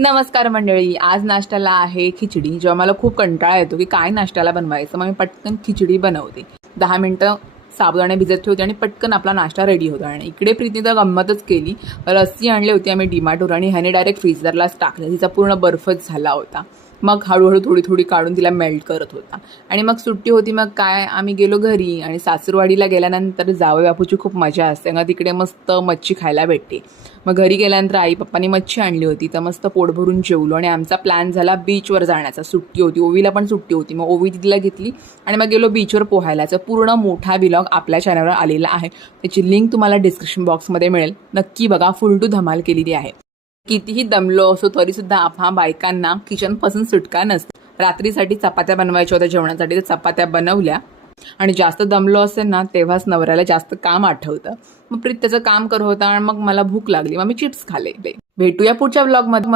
नमस्कार मंडळी. आज नाश्त्याला आहे खिचडी. जेव्हा मला खूप कंटाळा येतो की काय नाश्त्याला बनवायचं, मग मी पटकन खिचडी बनवते. 10 मिनटं साबुदाणे भिजत ठेवते आणि पटकन आपला नाश्ता रेडी होतो. आणि इकडे प्रीतीने तर गंमतच केली. लस्सी आणली होती आम्ही डीमार्टवर आणि ह्याने डायरेक्ट फ्रीजरलाच टाकलं. तिचा पूर्ण बर्फच झाला होता. मग हळूहळू थोडी थोडी काढून तिला मेल्ट करत होता. आणि मग सुट्टी होती, मग काय आम्ही गेलो घरी. आणि सासूरवाडीला गेल्यानंतर जावई बापूची खूप मजा असते. मग तिकडे मस्त मच्छी खायला भेटते. मग घरी गेल्यानंतर आई पप्पांनी मच्छी आणली होती, तर मस्त पोट भरून जेवलो. आणि आमचा प्लॅन झाला बीचवर जाण्याचा. सुट्टी होती, ओवीला पण सुट्टी होती. मग ओवी तिला घेतली आणि मग गेलो बीचवर पोहायलाचा. पूर्ण मोठा व्लॉग आपल्या चॅनलवर आलेला आहे. त्याची लिंक तुम्हाला डिस्क्रिप्शन बॉक्समध्ये मिळेल. नक्की बघा. फुल टू धमाल केलेली आहे. कितीही दमलो असो तरीसुद्धा आपल्या बायकांना किचनपासून सुटका नसते. रात्रीसाठी चपात्या बनवायच्या होत्या जेवणासाठी, तर चपात्या बनवल्या. आणि जास्त दमलो असेल ना, तेव्हाच नवऱ्याला जास्त काम आठवतं. मग प्रीत त्याचं काम करत होता आणि मग मला भूक लागली. मग मी चिप्स खाल्ले. भेटूया पुढच्या व्लॉगमध्ये.